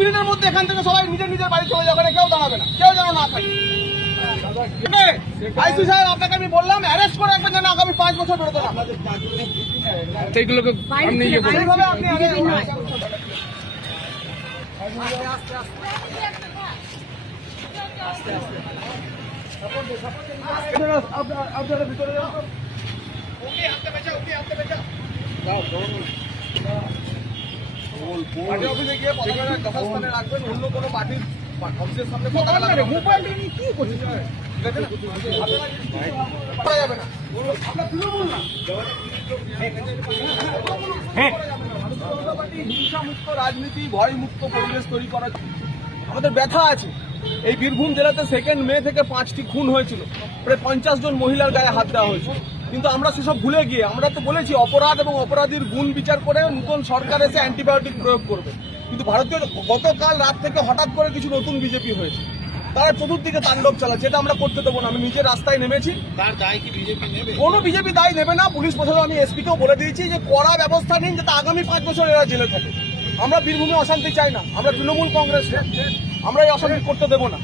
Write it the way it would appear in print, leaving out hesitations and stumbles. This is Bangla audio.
মিনিটের মধ্যে এখান থেকে সবাই নিজের নিজের বাড়ি চলে যাবে, কেউ দাঁড়াবে না, কেউ যেন না থাকে। আইসি সাহেব আপনাকে আমি বললাম অ্যারেস্ট করে রাখবেন যেন আগামী 5 বছর বেরোতে না। সেইগুলোকে আপনি ইয়ে করুন। সেইভাবে আপনি আপনারা ভিতরে যান। পার্টি অফিসে গিয়ে পতাকা যথাস্থানে রাখবেন, অন্য কোনো পার্টির অফিসের সামনে পতাকা লাগাবেন। মোবাইলটা নিয়ে কি করছিস? ঠিক আছে না? আপনারা যাবে না। আপনারা তৃণমূল না। হিংসামুক্ত রাজনীতি, ভয়মুক্ত পরিবেশ তৈরি করার আমাদের ব্যথা আছে। এই বীরভূম জেলাতে 2 মে থেকে 5টি খুন হয়েছিল, প্রায় 50 জন মহিলার গায়ে হাত দেওয়া হয়েছিল। কিন্তু আমরা সেসব ভুলে গিয়ে আমরা তো বলেছি অপরাধ এবং অপরাধীর গুণ বিচার করে নতুন সরকার এসে অ্যান্টিবায়োটিক প্রয়োগ করবে। কিন্তু ভারতীয় গতকাল রাত থেকে হঠাৎ করে কিছু নতুন বিজেপি হয়েছে, তারা চতুর্দিকে তাণ্ডব চালাচ্ছে। এটা আমরা করতে দেবো না। আমি নিজে রাস্তায় নেমেছি। তার দায় কি বিজেপি নেবে? কোনো বিজেপি দায় নেবে না। পুলিশ প্রশাসন, আমি এসপিকেও বলে দিয়েছি যে কড়া ব্যবস্থা নিন যাতে আগামী 5 বছর এরা জেলে থাকে। আমরা বীরভূমে অশান্তি চাই না। আমরা তৃণমূল কংগ্রেস, আমরা এই অশান্তি করতে দেবো না।